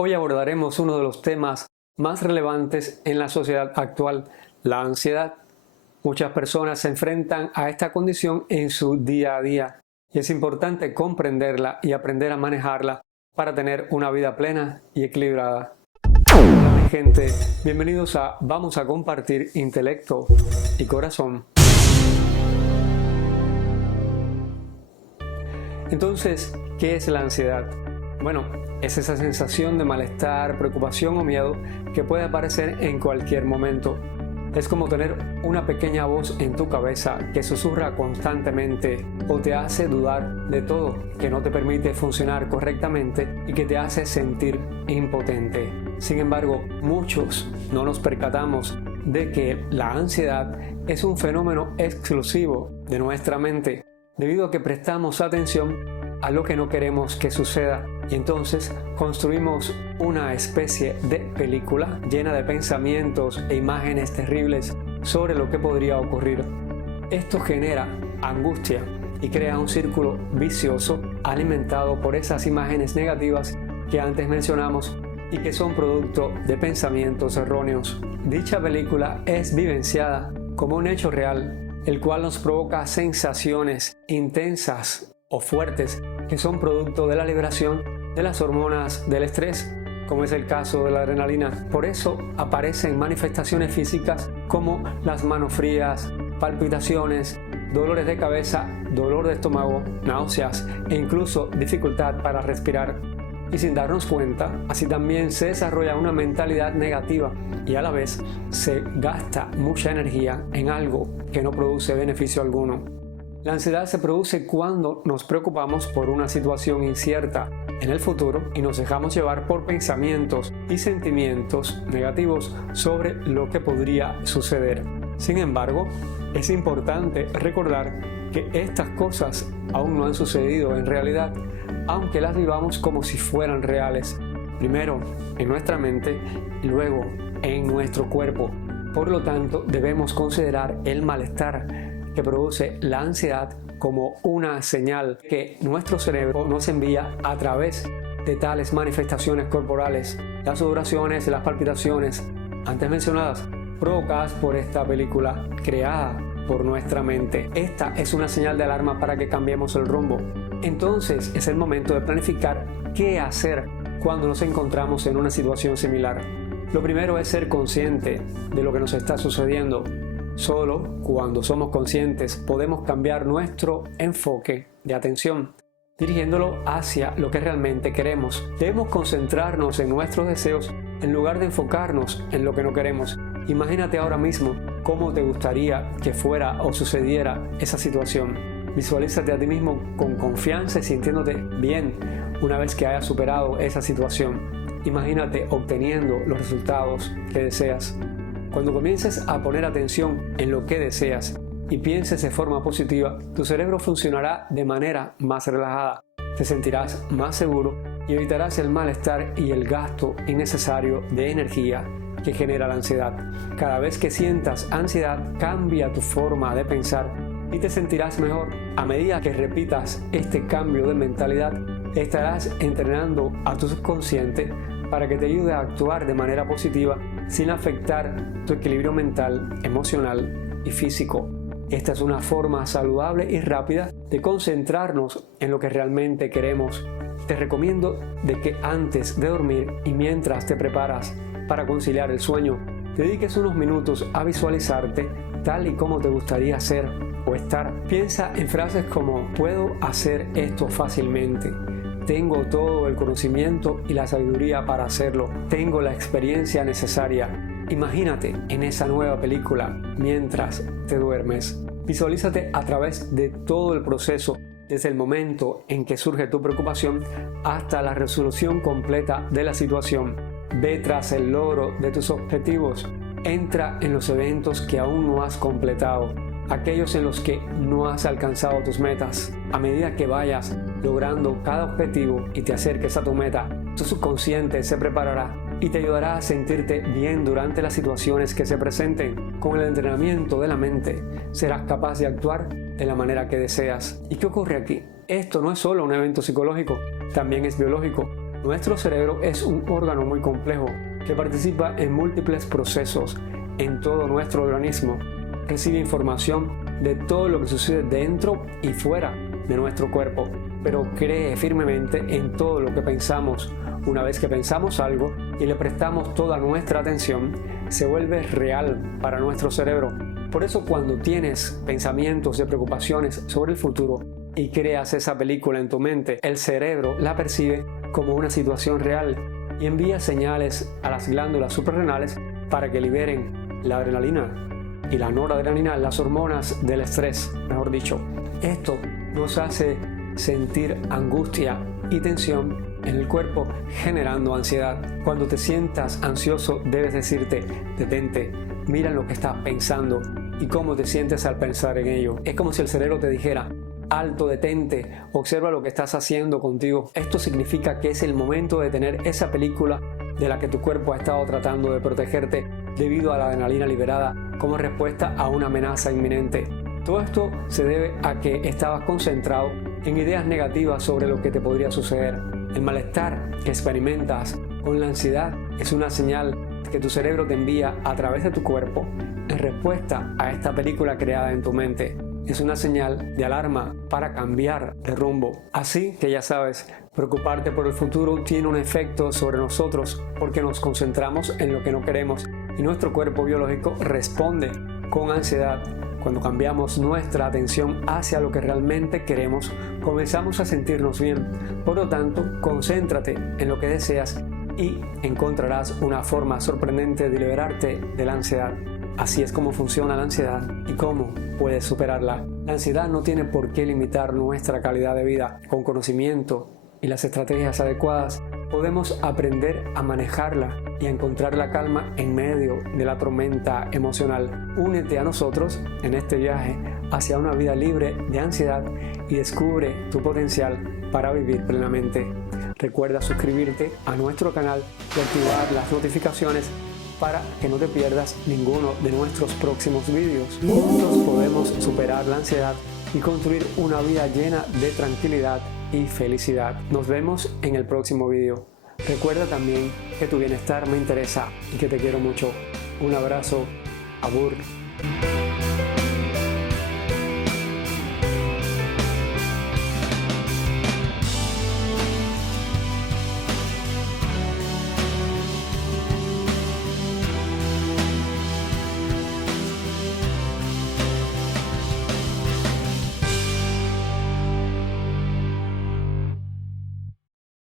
Hoy abordaremos uno de los temas más relevantes en la sociedad actual, la ansiedad. Muchas personas se enfrentan a esta condición en su día a día y es importante comprenderla y aprender a manejarla para tener una vida plena y equilibrada. Hola mi gente, bienvenidos a Vamos a compartir intelecto y corazón. Entonces, ¿qué es la ansiedad? Bueno, es esa sensación de malestar, preocupación o miedo que puede aparecer en cualquier momento. Es como tener una pequeña voz en tu cabeza que susurra constantemente o te hace dudar de todo, que no te permite funcionar correctamente y que te hace sentir impotente. Sin embargo, muchos no nos percatamos de que la ansiedad es un fenómeno exclusivo de nuestra mente, debido a que prestamos atención a lo que no queremos que suceda y entonces construimos una especie de película llena de pensamientos e imágenes terribles sobre lo que podría ocurrir. Esto genera angustia y crea un círculo vicioso alimentado por esas imágenes negativas que antes mencionamos y que son producto de pensamientos erróneos. Dicha película es vivenciada como un hecho real, el cual nos provoca sensaciones intensas o fuertes que son producto de la liberación de las hormonas del estrés, como es el caso de la adrenalina. Por eso aparecen manifestaciones físicas como las manos frías, palpitaciones, dolores de cabeza, dolor de estómago, náuseas e incluso dificultad para respirar. Y sin darnos cuenta, así también se desarrolla una mentalidad negativa y a la vez se gasta mucha energía en algo que no produce beneficio alguno. La ansiedad se produce cuando nos preocupamos por una situación incierta en el futuro y nos dejamos llevar por pensamientos y sentimientos negativos sobre lo que podría suceder. Sin embargo, es importante recordar que estas cosas aún no han sucedido en realidad, aunque las vivamos como si fueran reales, primero en nuestra mente y luego en nuestro cuerpo. Por lo tanto, debemos considerar el malestar que produce la ansiedad como una señal que nuestro cerebro nos envía a través de tales manifestaciones corporales, las sudoraciones, las palpitaciones antes mencionadas, provocadas por esta película creada por nuestra mente. Esta es una señal de alarma para que cambiemos el rumbo. Entonces es el momento de planificar qué hacer cuando nos encontramos en una situación similar. Lo primero es ser consciente de lo que nos está sucediendo. Solo cuando somos conscientes podemos cambiar nuestro enfoque de atención, dirigiéndolo hacia lo que realmente queremos. Debemos concentrarnos en nuestros deseos en lugar de enfocarnos en lo que no queremos. Imagínate ahora mismo cómo te gustaría que fuera o sucediera esa situación. Visualízate a ti mismo con confianza y sintiéndote bien una vez que hayas superado esa situación. Imagínate obteniendo los resultados que deseas. Cuando comiences a poner atención en lo que deseas y pienses de forma positiva, tu cerebro funcionará de manera más relajada, te sentirás más seguro y evitarás el malestar y el gasto innecesario de energía que genera la ansiedad. Cada vez que sientas ansiedad, cambia tu forma de pensar y te sentirás mejor. A medida que repitas este cambio de mentalidad, estarás entrenando a tu subconsciente para que te ayude a actuar de manera positiva sin afectar tu equilibrio mental, emocional y físico. Esta es una forma saludable y rápida de concentrarnos en lo que realmente queremos. Te recomiendo de que antes de dormir y mientras te preparas para conciliar el sueño, dediques unos minutos a visualizarte tal y como te gustaría ser o estar. Piensa en frases como: puedo hacer esto fácilmente. Tengo todo el conocimiento y la sabiduría para hacerlo. Tengo la experiencia necesaria. Imagínate en esa nueva película mientras te duermes. Visualízate a través de todo el proceso, desde el momento en que surge tu preocupación hasta la resolución completa de la situación. Ve tras el logro de tus objetivos. Entra en los eventos que aún no has completado, aquellos en los que no has alcanzado tus metas. A medida que vayas logrando cada objetivo y te acerques a tu meta, tu subconsciente se preparará y te ayudará a sentirte bien durante las situaciones que se presenten. Con el entrenamiento de la mente, serás capaz de actuar de la manera que deseas. ¿Y qué ocurre aquí? Esto no es solo un evento psicológico, también es biológico. Nuestro cerebro es un órgano muy complejo que participa en múltiples procesos en todo nuestro organismo. Recibe información de todo lo que sucede dentro y fuera de nuestro cuerpo, pero cree firmemente en todo lo que pensamos. Una vez que pensamos algo y le prestamos toda nuestra atención, se vuelve real para nuestro cerebro. Por eso cuando tienes pensamientos de preocupaciones sobre el futuro y creas esa película en tu mente, el cerebro la percibe como una situación real y envía señales a las glándulas suprarrenales para que liberen la adrenalina y la noradrenalina, las hormonas del estrés, mejor dicho. Esto nos hace sentir angustia y tensión en el cuerpo, generando ansiedad. Cuando te sientas ansioso, debes decirte: detente, mira lo que estás pensando y cómo te sientes al pensar en ello. Es como si el cerebro te dijera: alto, detente, observa lo que estás haciendo contigo. Esto significa que es el momento de tener esa película de la que tu cuerpo ha estado tratando de protegerte debido a la adrenalina liberada como respuesta a una amenaza inminente. Todo esto se debe a que estabas concentrado en ideas negativas sobre lo que te podría suceder. El malestar que experimentas con la ansiedad es una señal que tu cerebro te envía a través de tu cuerpo en respuesta a esta película creada en tu mente. Es una señal de alarma para cambiar de rumbo. Así que ya sabes, preocuparte por el futuro tiene un efecto sobre nosotros porque nos concentramos en lo que no queremos y nuestro cuerpo biológico responde con ansiedad. Cuando cambiamos nuestra atención hacia lo que realmente queremos, comenzamos a sentirnos bien. Por lo tanto, concéntrate en lo que deseas y encontrarás una forma sorprendente de liberarte de la ansiedad. Así es como funciona la ansiedad y cómo puedes superarla. La ansiedad no tiene por qué limitar nuestra calidad de vida. Con conocimiento y las estrategias adecuadas, podemos aprender a manejarla y a encontrar la calma en medio de la tormenta emocional. Únete a nosotros en este viaje hacia una vida libre de ansiedad y descubre tu potencial para vivir plenamente. Recuerda suscribirte a nuestro canal y activar las notificaciones para que no te pierdas ninguno de nuestros próximos vídeos. Juntos podemos superar la ansiedad y construir una vida llena de tranquilidad y felicidad. Nos vemos en el próximo vídeo. Recuerda también que tu bienestar me interesa y que te quiero mucho. Un abrazo. Abur.